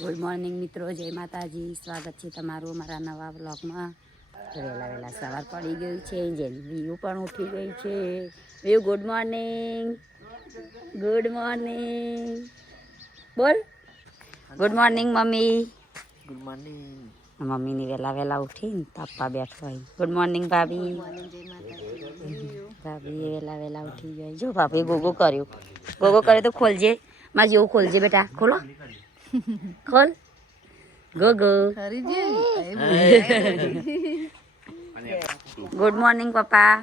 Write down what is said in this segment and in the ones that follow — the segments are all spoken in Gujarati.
ગુડ મોર્નિંગ મિત્રો, જય માતાજી. સ્વાગત છે તમારું અમારા નવા બ્લોગમાં. વહેલા વહેલા સવાર પડી ગયું છે, જેમ વ્યૂ પણ ઉઠી ગઈ છે. વ્યૂ ગુડ મોર્નિંગ. ગુડ મોર્નિંગ બોલ. Good morning mummy. Good morning. મમ્મીની વહેલા વહેલા ઉઠીને તાપવા બેઠો હોય. ગુડ મોર્નિંગ ભાભી. ભાભી વહેલા વહેલા ઉઠી ગઈ. જો ભાભી ગોગો કર્યું. ગોગો કરે તો ખોલજે. માં જેવું ખોલજે બેટા. ખોલો ખોલ. ગોગો. ગુડ મોર્નિંગ પપ્પા.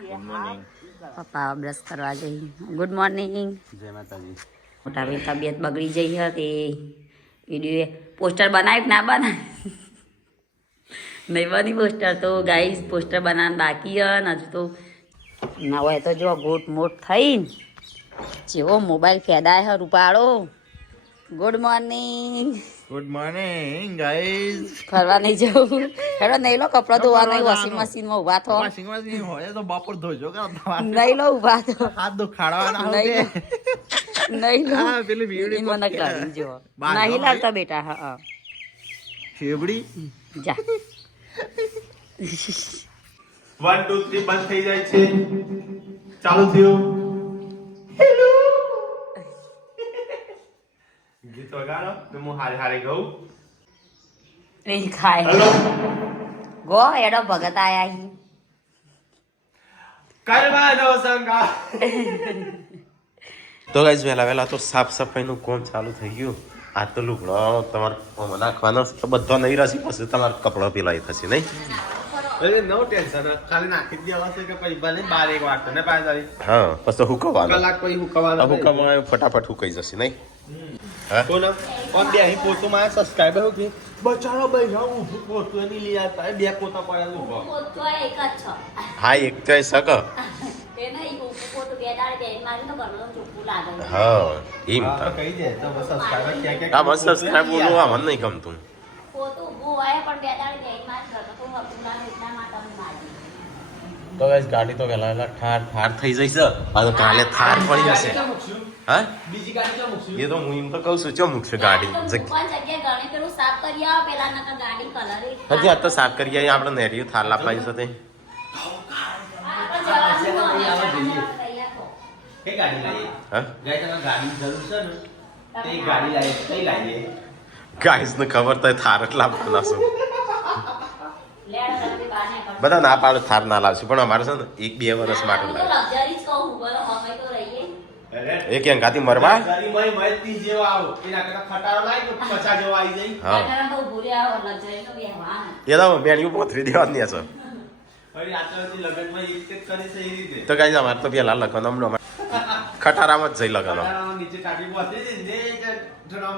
પપ્પા બ્રશ કરવા જઈ. Good morning. જય માતાજી. મોટા ભાઈ તબિયત બગડી જઈ હતી. વિડીયો પોસ્ટર બનાવ્યું ના બનાવ્યું નહીં બની પોસ્ટર તો ગાઈસ પોસ્ટર બનાવવાનું બાકી હે હજુ તો ના હોય તો જો ગોટ મોટ થઈને જેવો મોબાઈલ ફેદાય હે રૂપાળો. Good morning. Good morning guys. ફરવા નહીં જવું હેડો નહીં લો કપડાં ધોવા નહીં વોશિંગ મશીનમાં ઊભા થો. વોશિંગ મશીન હોય તો બપોર ધોજો કે નહીં લો ઊભા થો. હાથ દુખાડવાના નહીં નહીં લો હા પેલી વીડિયો મને કરી જો નહીં લાવતા બેટા. હા શેબડી જા 1 2 3 બંધ થઈ જાય છે. ચાલુ થયું. હેલો ગીત વગાડો તો હું હારે હારે ગાઉં. નહીં ખાય ગો એડો ભગત આયા હી. કરવાનો સંગા. તો ગાઈસ વહેલા તો સાફ સફાઈનું કામ ચાલુ થઈ ગયું. આ તો લુગડો તમારે નાખવાનો તો બધો નહીં રહેશે, પછી તમારે કપડો પેલાય થશે નહીં. અરે નો ટેન્શન, ખાલી નાખી જ દેવા છે કે પછી ભલે 12 1 વાગતો ને પાછળ હા પછી હુકવવાનો. કલાક પછી હુકવાનો. હુકવવામાં ફટાફટ હુકાઈ જશે નહીં. તો ને ઓન બે અહીં પોતું માં સબસ્ક્રાઇબર હો કે બચારો ભાઈ હું ઊભું પોતું એની લઈ આવતા બે પોતા પડ્યા ઊભો. હા એક તો શક હા એમ તો કહી દે તો સબસ્ક્રાઇબર ક્યાં આ બસ સબસ્ક્રાઇબ બોલું આ મને નહીં ગમતું. તો ગાઈસ ગાડી તો વહેલા ઠાર થઈ જશે. આ તો કાલે થાર પડી જશે. હા બીજી ગાડી તો મૂકશું. એ તો હું એમ તો કહું છું ચો મૂકશે ગાડી હજી આ તો સાફ કરી આવી આપણે નેરિયું થાર લાવવાની સાથે. કઈ ગાડી લાવીએ? હા ગાય તમે ગાડી જરૂર છે ને તે ગાડી લાવીએ કઈ લાવીએ? ગાઈસ ને ખબર તો થાર જ લાવવાના છો. બધા ના પાડે થાર ના લાવશે પણ અમારે છે ને 1-2 વર્ષ માટે લાવે. એ ક્યાં ગાતી મરવા ગાડી મય 30 જેવા આવો એના કરતા ખટારો લાવી તો 50 જેવા આવી જાય. હા એ તો બેણિયું પોતરી દેવાની છે. હવે આટલાથી લગનમાં એક કરી છે એ રીતે તો ગાઈસ અમારે તો પેલા લગન હમણાં ખટારામાં જ જઈ લગન. ખટારામાં નીચે કાઢી બોતરી ને ધરમ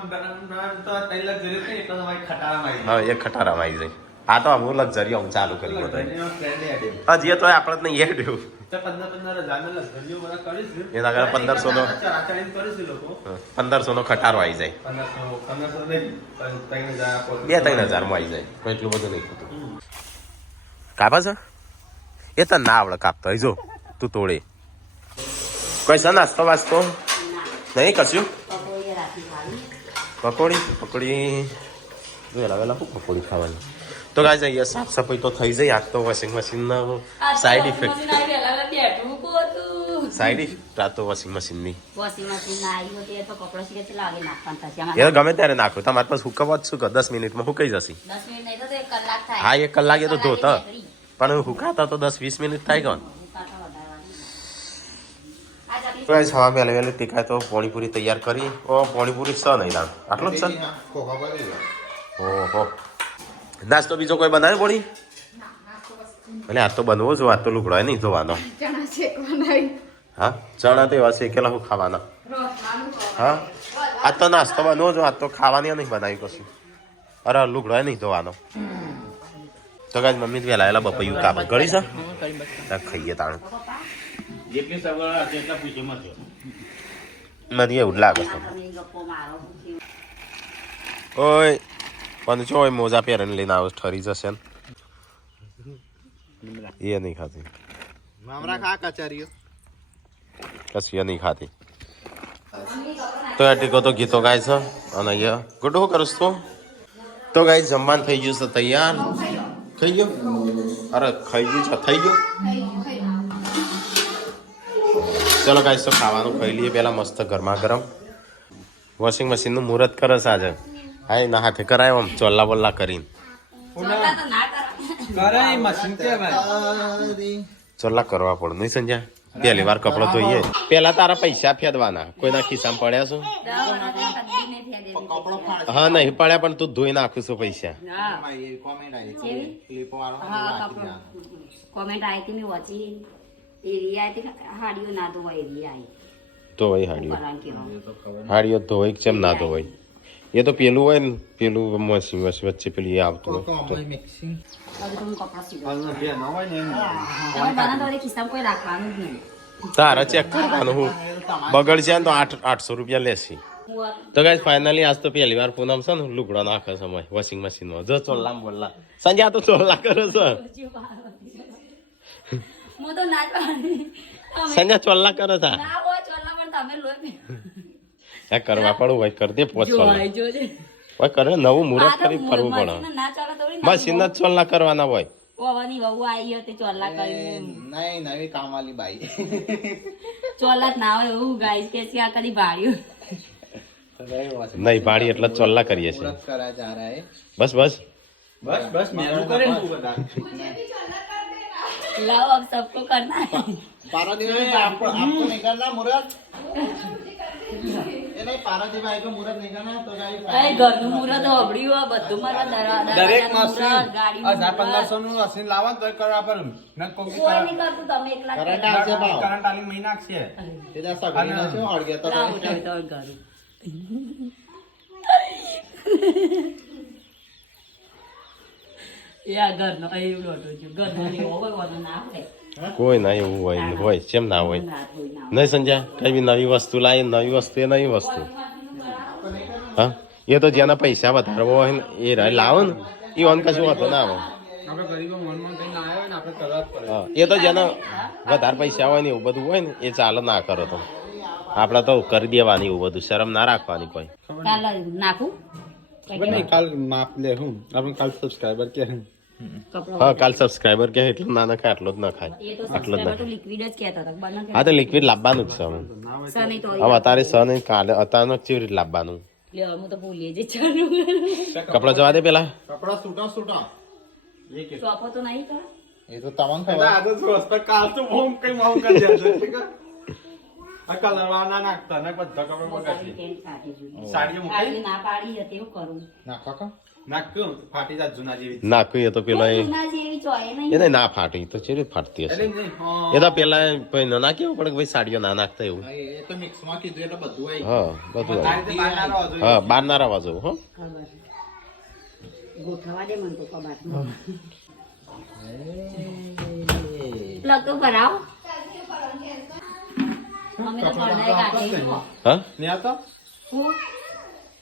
તો તૈલક જરે છે એટલે તમારી ખટારામાં આવી હા એ ખટારામાં આવી જાય. આ તો અમુક લક્ઝરી હું ચાલુ કરી બધો એનો ફ્રેન્ડ એડે હજી તો આપણે નહીં હેડ્યું. તો 15 હજાર ના લસણીઓ બધા કરીશું એના કરતા 1500 નો આચરણ કરીશું લોકો 1500 નો ખટારો આવી જાય. 1500 નહીં 3000 2-3 માં આવી જાય. પણ એટલું બધું નહીં થતું. કાપા છે એ તો ના આવડે કાપતો જો તું તોડે કોઈ છે નાસ્તો વાસ્તો નહીં કશું. પકોડી વેલા શું પકોડી ખાવાની. તો ગાઈસ અહીંયા સાફ સફાઈ તો થઈ જાય. આજ તો વોશિંગ મશીનનો સાઈડ ઇફેક્ટ આ તો વોશિંગ મશીનની એ ગમે ત્યારે નાખો તમારે પાસે હુકવવા જ શું કે 10 મિનિટમાં હુકાઈ જશે. હા 1 કલાક એ તો ધોતા પણ હુકાતા તો 10-20 મિનિટ થાય ગયો. હવા વહેલી ટીકાય તો પાણીપુરી તૈયાર કરી. ઓ પાણીપુરી છે નહીં દાણ આટલો જ છે. ઓહો નાસ્તો બીજો કોઈ બનાવે પડી એટલે આ તો બનવો જો આ તો લુગડો નહીં ધોવાનો. હા ચણા તો એવા શેકેલા હું ખાવાના. હા આ તો નાસ્તો બનવો જો આ તો ખાવાની નહીં બનાવી કશું. અરે લુગડો નહીં ધોવાનો. તો કાંઈ મમ્મી વહેલા બપૈયું કાપ કરી છે ખાઈએ તાણ નથી એવું જ લાગે છે. ઓય પણ જો મોજા પહેરીને લઈને આવો ઠરી જશે ને એ નહીં ખાતી. કશું એ નહીં ખાતી. તો આ ટીકો તો ગીતો ગાય છે અને અહીંયા ગુડ્ડુ શું કરું તું તો ગાઈસ જમવાનું થઈ ગયું છે તૈયાર થઈ ગયું અરે ખાઈ ગયું છે થઈ ગયું ચલો ગાઈસ તો ખાવાનું ખાઈ લઈએ પેલા મસ્ત ગરમા ગરમ વોશિંગ મશીનનું મુહૂર્ત કરે છે આજે હા એના હાથે કરાયો આમ ચોલ્લા બોલ્લા કરીને ચોલ્લા કરવા પડે નહીં સંજ્યા પહેલી વાર કપડો ધોઈએ પેલા તારા પૈસા ફેદવાના કોઈના ખિસ્સામાં પડ્યા છું હા નહીં પડ્યા પણ તું ધોઈ નાખું છું પૈસા કોમેન્ટ આવી હતી મેં વાંચી એરિયા હતી હાડીઓ ના ધોવાય એરિયા ધોવાઈ હાડીઓ ધોવાઈ કેમ ના ધોવાઈ એ તો પેલું હોય ને પેલું મશીન વચ્ચે પેલું એ આવતું હોય તારા ચેક કરવાનું હું બગડ છે ને તો 800 રૂપિયા લેશી તો ગાઈસ ફાઇનલી આજ તો પહેલી વાર પૂનમ છે ને લુગડો નાખે સમય વોશિંગ મશીનમાં જો ચોલ્લા બોલ્લા સંજ્યા તો ચોલ્લા કરે છે સંજ્યા ચોલ્લા કરે છે કરવા પડું ભાઈ કરી દે પોચ ભાઈ કરે નવું મુહૂર્ત કરી ફરવું પડે મશીન જ ચોલ્લા કરવાના હોય ઓવાની વહુ આવી હતી ચોલ્લા કરી નહીં નવી કામવાળી બાઈ ચોલ્લા જ ના હોય એવું ગાઈસ કે છે આ કદી ભાડ્યું નહીં ભાડી એટલે ચોલ્લા કરીએ છીએ करा जा रहा है બસ બસ बस मेनू करे तू बता लाओ अब सबको करना है पारादीप में आपको नहीं करना मुहूर्त ये नहीं पारादीप भाई को मुहूर्त नहीं करना तो એ ઘરનું મુહૂર્ત હોબડ્યું આ બધું મારા દરેક મશીન 1500 નું મશીન લાવો તો કરવા પર ન કોકી કોઈ નહીં કરતું તમે એકલા करंट आ से भाव કરંટ આલી મહિના છે इधर सगड़ी ना से और गया तो યા ઘરનો કઈ લોટો છું ઘરનો એવો કોઈ વાંધો ના આવે કોઈ ના એવું હોય કેમ ના હોય નહીં સંજય કઈ બી નવી વસ્તુ લાવી નવી વસ્તુ એ નવી વસ્તુ હા એ તો જેના પૈસા વધારવા હોય ને એ લાવો ને એ ઓન કશું હોતો ના આવે આપણે ગરીબો મનમાં કઈ ના આવે ને આપણે કરવા જ પડે હા એ તો જેના વધારે પૈસા હોય ને એવું બધું હોય ને એ ચાલો ના કરો તો આપણે તો કરી દેવાની એવું બધું શરમ ના રાખવાની કોઈ કાલ નાખું નહીં કાલ માપ લે હું આપણે કાલ સબસ્ક્રાઇબર કે હા કાલ સબસ્ક્રાઈબર કે એટલું ના નખાય આટલો જ ના ખાય એ તો આટલો જ સબસ્ક્રાઇબર તો ના લિક્વિડ જ કહેતા હતા બને હા તો લિક્વિડ લાવવાનું જ છે હવે સની તો હવે અત્યારે સન કાલે અચાનક કેવી રીતે લાવવાનું લે હું તો ભૂલી જ ચાલુ કપડો જવા દે પેલા कपड़ा सूटा सूटा ચોપો તો નહીં કા ये तो तमन खबर આ તો સ્વસ્થ કાલ તો મોમ કઈ માઉ કરી દે ઠીક આ કલર વાના નાખતા ને બધા કપડા બગાડી સાડીઓ મૂકી ના પાડી હતી એવું કરું ना काका નાખ ફાટી જા જૂના જેવી નાખ્યું એ તો પેલા જૂના જેવી ચોય નહીં એને ના ફાટી તો ચેરી ફાટતી હશે એટલે નહીં એ તો પેલા કોઈ ના કેવું પડે કે ભાઈ સાડીઓ ના નાખતા એવું ये तो मिक्स में कीधु એટલે બધું આવી હા બધું આ આવે. રીતે બહાર ના રહો હા બાર ના રવા જવું હો ખબર ગોઠવા દે મન તો કબાટમાં પ્લગ તો ભરાવો અમે તો પડદાય કાઢી હા નહીં આવતો હું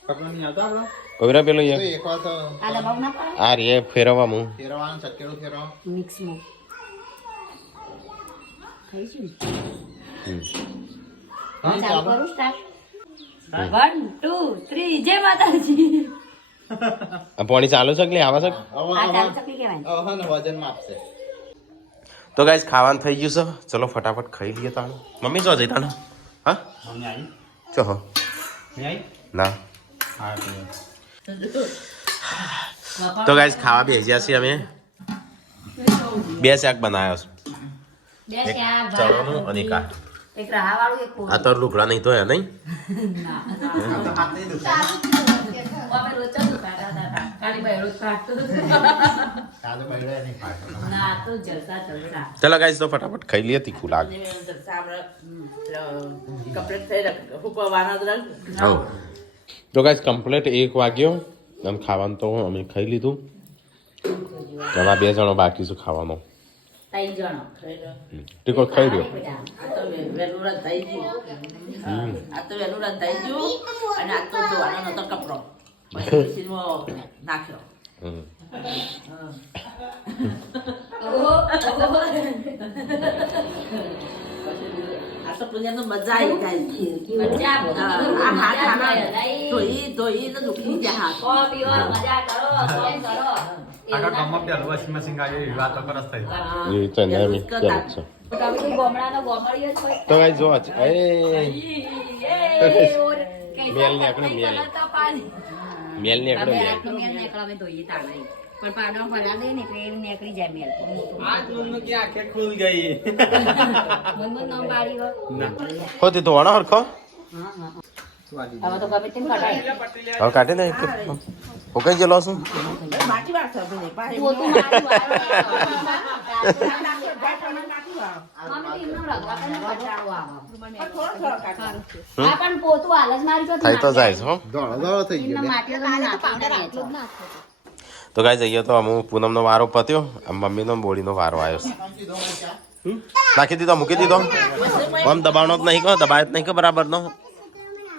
કપડા નહીં આવતા આપડા કોઈરા પેલો તો એ એક વાર તો આ દબાવ ના પડે આ રે ફેરવવા હું ફેરવાનું ચક્કેડું ફેરવા મિક્સમાં ખાઈશું હા ચાલુ ચાલો કરું સ્ટાર્ટ 1 2 3 જય માતાજી આ પાણી ચાલુ છે કે આવા છે આ ચાલુ ચકલી કહેવાય હવે ને વજન માપશે તો ગાઈસ ખાવાનું થઈ ગયું છે ચલો ફટાફટ ખાઈ લઈએ તાણું મમ્મી શું જઈ તાણું હા મમ્મી આવી ચો હો નહીં આવી ના હા તો ગાઈસ ખાવા બેસી ગયા છીએ અમે બે શાક બનાવ્યો છે બે શાક ચણાનું અને કાટ એક રાહા વાળું એક આ તો લુગડા નહીં ધોયા નહીં અમે રોજ જ દુખાતા હતા ખાલી ભાઈ રોજ કાઢતો સાદો બૈડે નહીં ફાટો ના તો જલસા જલસા ચલો ગાઈસ તો ફટાફટ ખાઈ લઈએ તીખું લાગે હો તો ગાઈસ કમ્પ્લીટ 1 વાગ્યો અને ખાવાનું તો અમે ખાઈ લીધું તમારા 2 જણો બાકી છે ખાવાનો 3 જણો ટીકો ખાઈ રહ્યો હમ. આ તો પુણ્ય તો મજા આવી જાય મજા આ હાથ આમાં ધોઈ તો દુખી જાય હાથ કો પીવો મજા કરો ફોન કરો આખા ગામમાં પેલું વોશિંગ મશીન ગાડી વાતો કરસ થઈ એ તો એને એમ કેવું છે તમે ગોમડાનો ગોમડીઓ છો તો ગાઈસ જો એ મેલ ને આકડે મેલ ને આકડે મેલ નીકળાવે ધોઈએ તાણે પણ પાડો ફરા દે ને એટલે એ નીકળી જાય મેલ આ જોનું કે આંખે ખુલ ગઈ મન નામ પાડી ગયો હોતી તો વણો હરખો હવે તો ગમે તેમ કટાય હવે કાઢી ને ઓકે ગયેલો છું માટી વાર થતો નહીં પાણી પોતું મારું માટી આ પણ પોતું હાલ જ મારી તો થઈ તો જાય છે હો દોડો થઈ ગયો માટી તો પાવડર આટલો જ ના તો ગાઈસ અહીંયા તો અમુ પૂનમનો વારો પત્યો આમ મમ્મીનો બોડીનો વારો આવ્યો છે નાખી દીધો મૂકી દીધો આમ દબાણો જ નહીં કહો દબાય જ નહીં કે બરાબર નો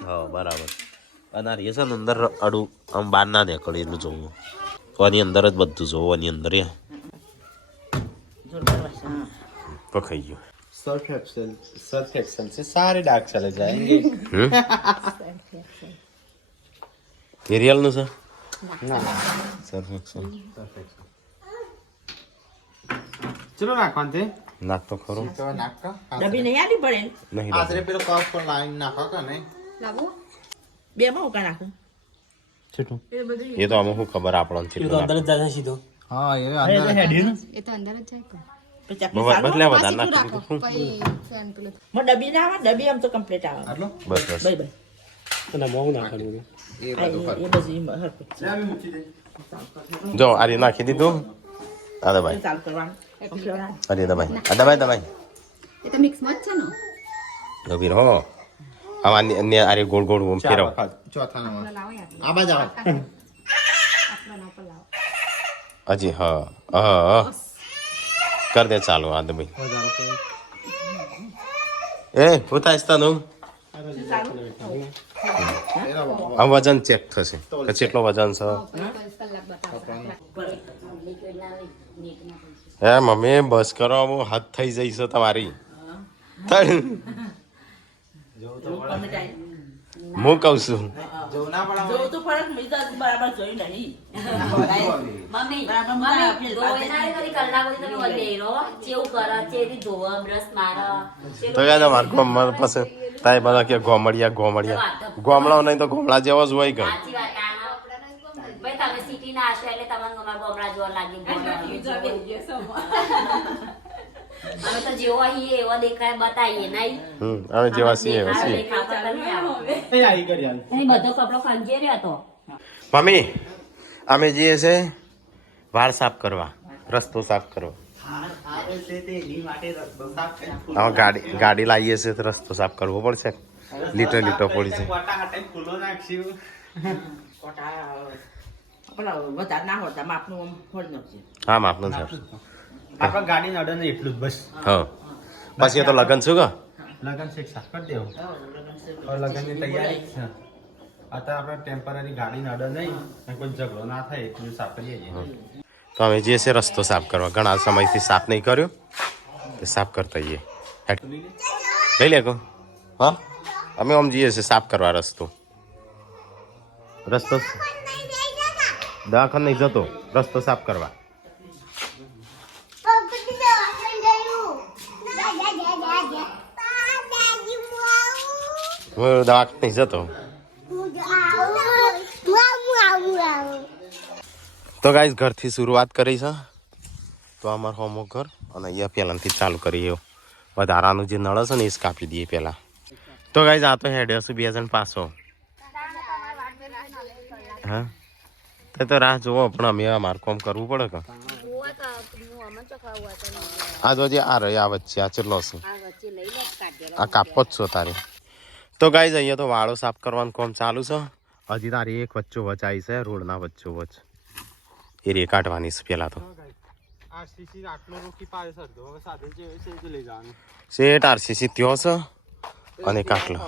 હા બરાબર અને આ છે ને અંદર અડું આમ બહાર ના નીકળે એટલું જોવું આની અંદર જ બધું જોવું આની અંદર પખાઈ ગયું सर्फ एक्सेल से सारे डार्क चले जाएंगे એ રિયલનું છે સર્ફ એક્સેલ चलो नाखवान थे નાખ તો ખરો તો નાખો ડબ્બી નહીં આલી પડે નહીં આશરે પેલો કપ પર લાઈન નાખો કે નહીં બે માં ઉકા નાખું છેટું એ તો અમુક શું ખબર આપણને છે હા એ અંદર બદલે વધારે નાખી દીધું ડબ્બી ના આવે ડબ્બી આમ તો કમ્પ્લીટ આવે આટલો બસ બસ બાય બાય એ બધું એ બધી હરકત જો આ રી નાખી દીધું આ દબાઈ ચાલુ કરવાનું અરે દબાઈ આ દબાઈ દબાઈ એ તો મિક્સ માં જ છે ને ગભીર હો આવા અન્ય આરે ગોળ ગોળ ઓમ ફેરવ ચોથા નંબર આ બાજુ આવો હજી હા હા કર દે ચાલુ આ દબાઈ એ ઉતાઈસ તનું આ વજન ચેક થશે કે કેટલો વજન છે હે મમ્મી બસ કરો હાથ થઈ જઈશ તમારી હું કઉ છું જોવું તો ફરક મિલતા બરાબર જોઈ નહીં મમ્મી બરાબર મમ્મી ધોઈના કરી કલાક સુધી તમે વળે રહો ચેવું કરે ચેરી ધોવા બ્રશ મારો તો યાદ માર ગોમર પાસે તાય બધા કે ગોમડિયા ગોમડા નહીં તો ગોમડા જેવો જ હોય કે સાચી વાત ભાઈ તમે સિટી ના હશો એટલે તમને અમારા ગોમડા જોવા લાગી અમે તો જેવો અહીં એવો દેખાય બતાવીએ નહીં હવે જેવા છીએ એવા છીએ બધો કપડો ખંજે રહ્યો હતો મમ્મી અમે જઈએ છે વાળ સાફ કરવા રસ્તો સાફ કરવા હવે ગાડી લાવીએ છે તો રસ્તો સાફ કરવો પડશે લીટો પડી છે વધારે ના હોતા માપનું હોડ નથી હા માપનું સાફ આપણા ગાડી નડે ને એટલું જ બસ હા પછી એ તો લગન છું કે લગન શેક સાફ કરી દેવું લગનની તૈયારી જ છે અત્યારે આપણે ટેમ્પરરી ગાડી નડે નહીં કોઈ ઝઘડો ના થાય એટલું સાફ કરીએ છીએ તો અમે જઈએ છે રસ્તો સાફ કરવા ઘણા સમયથી સાફ નહીં કર્યો તો સાફ કરતા જઈએ લઈ લે કહો હા અમે આમ જઈએ છીએ સાફ કરવા રસ્તો દવાખાને નહીં જતો રસ્તો સાફ કરવા હું દવાખાને નહીં જતો તો ગાઈસ ઘરથી શરૂઆત કરી છે તો અમારું હોમો ઘર અને અહીંયા પહેલાંથી ચાલુ કરીએ વધારાનું જે નળ છે ને એ જ કાપી દઈએ પહેલાં તો ગાઈસ આ તો હેડે હશું 2 જણ પાછો હા તો રાહ જોવો પણ અમે અમારું કામ કરવું પડે કે આ જોજે આ રહી આ વચ્ચે આ ચેટલો છે આ કાપો જ છો તારે તો ગાઈસ અહીંયા તો વાળો સાફ કરવાનું કામ ચાલુ છે હજી તારી એક વચ્ચો વચ આવી છે રોડના વચ્ચો વચ એ રે કાઢવાની છે પેલા તો શેઠ આરસીસી ત્યો છે અને કાટલો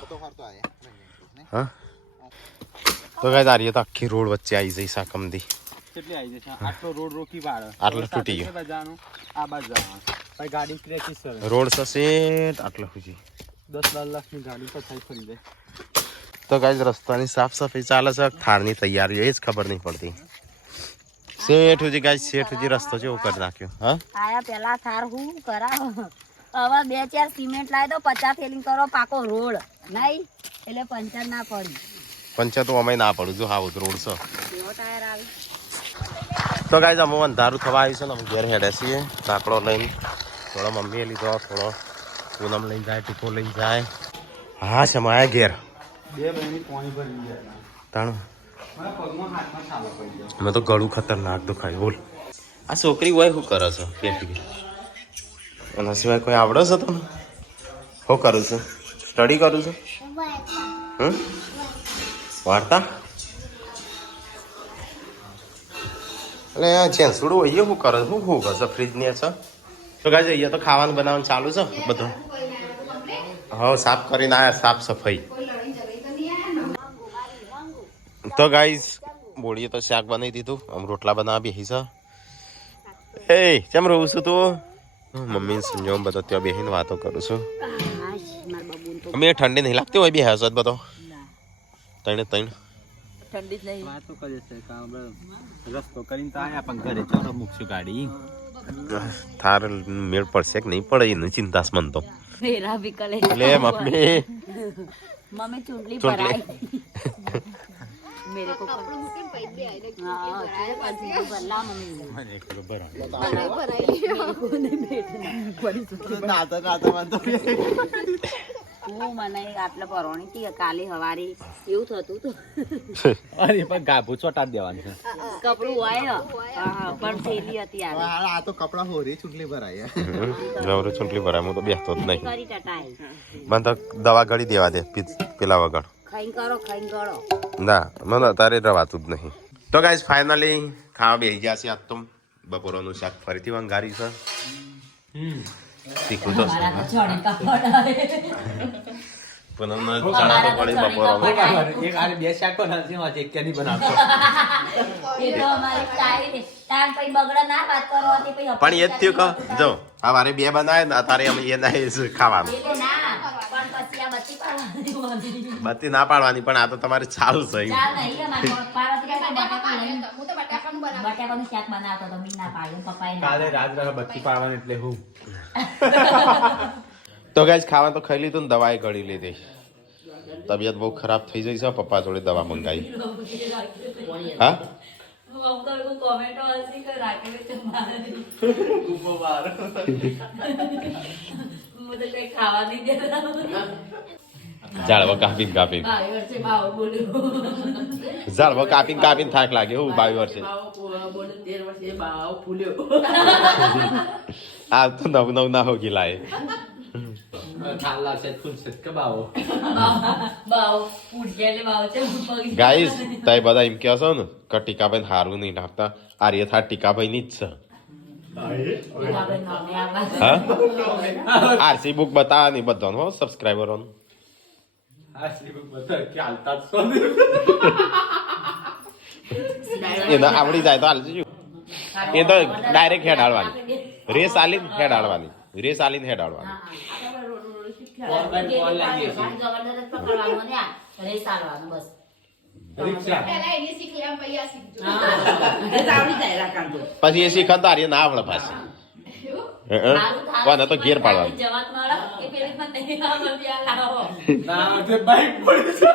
હા તો ગાઈસ આ તો આખી રોડ વચ્ચે આવી જઈ સાકમદી આટલો રોડ રોકી પાડે આટલો તૂટી ગયો આ બાજુ ગાડી ક્રેચીસ રોડ છે શેઠ આટલો સુધી 10-12 લાખની ગાડી તો થાય ફરી જાય. તો ગાઈસ રસ્તાની સાફ સફાઈ ચાલે છે થારની તૈયારી એ જ ખબર નહીં પડતી શેઠુજી ગાઈસ શેઠુજી રસ્તો જેવો કરી નાખ્યો હા આયા પેલા થાર હું કરાવો હવે 2-4 સિમેન્ટ લાવી દો 50 થેલિંગ કરો પાકો રોડ નહીં એટલે પંચર ના પડી પંચાયત અમે ના પડું જો હાવ રોડ છે કેવો ટાયર આવી તો ગાઈસ અમે અંધારું થવા આવ્યું છે ને અમે ઘેર હેડે છીએ કાકડો લઈને થોડો મમ્મીએ લીધો થોડો પૂનમ લઈને જાય ટીકો લઈને જાય હા સમાયા ઘેર 2 મહિને પાણી ભરી જાય. તાણ મારા પગમાં હાથમાં છાલો પડી જાય. મેં તો ગળું ખતરનાક દુખાય બોલ આ છોકરી હોય શું કરે છે પેટી એના સિવાય કોઈ આવડે છે તમને શું કરું છું સ્ટડી કરું છું વાર્તા એટલે જેન્સુડું હોય શું કરે શું શું કરશે ફ્રીજની છે તો ગાય અહીંયા તો ખાવાનું બનાવવાનું ચાલુ છે બધું હા સાફ કરીને આવ્યા સાફ સફાઈ તો ગાઈસ બોડીએ તો શાક બનાવી દીધું આમ રોટલા બનાવવા બેસી છે હે કેમ રહું છું તું મમ્મી સંજોમ બધો ત્યાં બેસીને વાતો કરું છું અમે ઠંડી નહીં લાગતી હોય બે હસત બધો ત્રણે ત્રણ ઠંડી જ નહીં વાતો કરે છે કામ રસ્તો કરીને તો આયા પણ ઘરે ચોરો મૂકશું ગાડી. થાર મેળ પડશે કે નહીં પડે એની ચિંતા છે મને તો મેરા ભી કલે લે મમ્મી મમ્મી ચૂંટણી ચૂંટણી. ભરાઈ मेरे को हाँ भरला मम्मी હું મને આટલા પરવાની હતી કાલે હવારે એવું થતું હતું અરે પણ ગાભું ચોટાડી દેવાનું છે. કપડું હોય પણ થેલી હતી આ તો કપડા હોરી ચૂંટણી ભરાય નવરો ચૂંટણી ભરાય હું તો બેસતો જ નહીં કરી ટટાઈ મને તો દવા ગળી દેવા દે પેલા વગર ખાઈ કરો ના મને અત્યારે રવાતું જ નહીં તો ગાઈસ ફાઇનલી ખાવા બેસી ગયા છે આજ તો બપોરનું શાક ફરીથી વંગારી છે તીખું તો છે પણ અમને ચણા તો પડી બપોરમાં એક આરે 2 શાક બનાવશે આજે એક ક્યાંની બનાવશો એ તો અમારી ચાઈ તાર પછી બગડા ના વાત કરો હતી પછી પણ એ જ થયું કે જો આ વારે 2 બનાવે ને અત્યારે અમે એ નહીં ખાવાનું એટલે ના પણ પછી આ બત્તી પાડવાની બત્તી ના પાડવાની પણ આ તો તમારે ચાલુ છે ચાલ નહીં અમારી પાર્વતી બટાકાનું શાક બનાવતો તો મી ના પાડ્યું પપ્પાએ ના કાલે રાત રહે બત્તી પાડવાની એટલે હું તો ગાઈસ ખાવા તો ખાઈ લીધું ને દવાએ ગળી લીધી તબિયત બહુ ખરાબ થઈ જઈ છે પપ્પા જોડે દવા મંગાવી હા કોમેન્ટો હસી કે રાખે મુझे કઈ ખાવા નહીં દેતા ઝાડવા કાપીને કાપીને ભાઈ વર્ષે ભાવ બોલ્યો ઝાડવા કાપીને કાપીને થાક લાગે હું 22 વર્ષે બોલે 13 વર્ષે બાવ ફૂલ્યો આ તો નવ ના હોગી લાય ખાલા છે ફૂલ છે કે બાવો ભાવ પૂછ્યા ભાવ છે ગાઈસ તાઈ બધા એમ કહો છો ને કે ટીકાભાઈ હારું નહીં લાગતા આર્ય થા ટીકાભાઈ ની જ છે હા આરસી બુક બતાવવાની બધાનો હો સબસ્ક્રાઇબરોનો આ શ્રી બધા કે હાલતા જ છો એને આવડી જાય તો હાલશે એ તો ડાયરેક્ટ હેડ હાડવાની રેસ આલીને હેડ હાડવાની રેસ આલીને હેડ હાડવાની રિક્ષા પછી એ શીખન તો આર્ય ના આવડે પાછી કોને તો ઘેર પાડવાનું ના તે બાઈક પડી છે